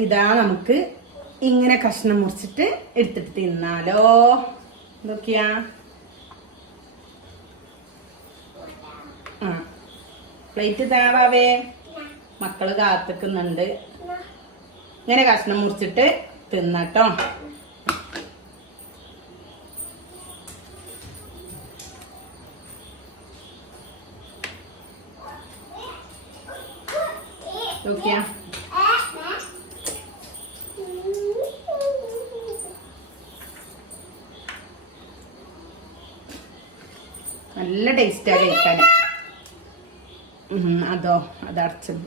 ഇതാ നമുക്ക് ഇങ്ങനെ കഷ്ണം മുറിച്ചിട്ട് എടുത്തിട്ട് തിന്നാലോ. എന്തൊക്കെയാ? പ്ലേറ്റ് തയ്യാറാവേ. മക്കള് കാത്തിക്കുന്നുണ്ട്. ഇങ്ങനെ കഷ്ണം മുറിച്ചിട്ട് തിന്നട്ടോ. നോക്കിയാ നല്ല ടേസ്റ്റാ കഴിക്കാൻ. അതോ അതടച്ചത്.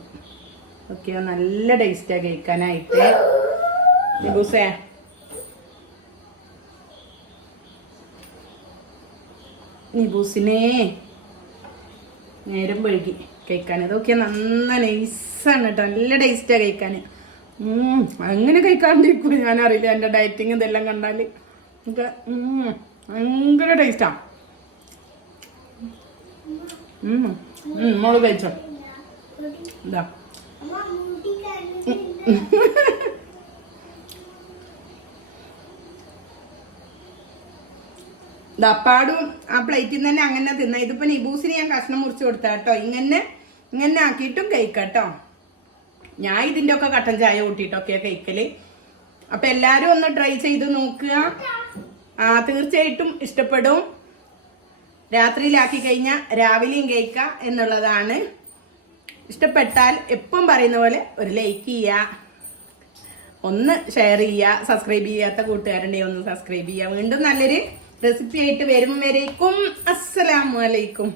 ഓക്കെയോ, നല്ല ടേസ്റ്റാ കഴിക്കാനായിട്ട്. നിബൂസേ നിബൂസിനെ നേരം വഴുകി കഴിക്കാൻ. അതൊക്കെ നന്ന നൈസാണ് കേട്ടോ. നല്ല ടേസ്റ്റാ കഴിക്കാൻ. അങ്ങനെ കഴിക്കാണ്ടിരിക്കും ഞാനറിയില്ല. എൻ്റെ ഡയറ്റിങ് ഇതെല്ലാം കണ്ടാൽ നമുക്ക് ഭയങ്കര ടേസ്റ്റാ. മോള് കഴിച്ചോ. ഇതാ ദപ്പാടും ആ പ്ലേറ്റിൽ നിന്ന് തന്നെ അങ്ങനെ തിന്ന. ഇതിപ്പോ നിബൂസിന് ഞാൻ കഷ്ണം മുറിച്ച് കൊടുത്ത കേട്ടോ. ഇങ്ങനെ ആക്കിയിട്ടും കഴിക്കട്ടോ. ഞാൻ ഇതിന്റെ ഒക്കെ കട്ടൻ ചായ കൂട്ടിയിട്ടൊക്കെ കഴിക്കല്. അപ്പൊ എല്ലാരും ഒന്ന് ട്രൈ ചെയ്ത് നോക്കുക. തീർച്ചയായിട്ടും ഇഷ്ടപ്പെടും. രാത്രിയിലാക്കി കഴിഞ്ഞാൽ രാവിലെയും കഴിക്കാം എന്നുള്ളതാണ്. ഇഷ്ടപ്പെട്ടാൽ എപ്പം പറയുന്ന പോലെ ഒരു ലൈക്ക് ചെയ്യുക, ഒന്ന് ഷെയർ ചെയ്യുക. സബ്സ്ക്രൈബ് ചെയ്യാത്ത കൂട്ടുകാരുണ്ടെങ്കിൽ ഒന്ന് സബ്സ്ക്രൈബ് ചെയ്യുക. വീണ്ടും നല്ലൊരു റെസിപ്പി ആയിട്ട് വരും വരേക്കും അസ്സലാമു അലൈക്കും.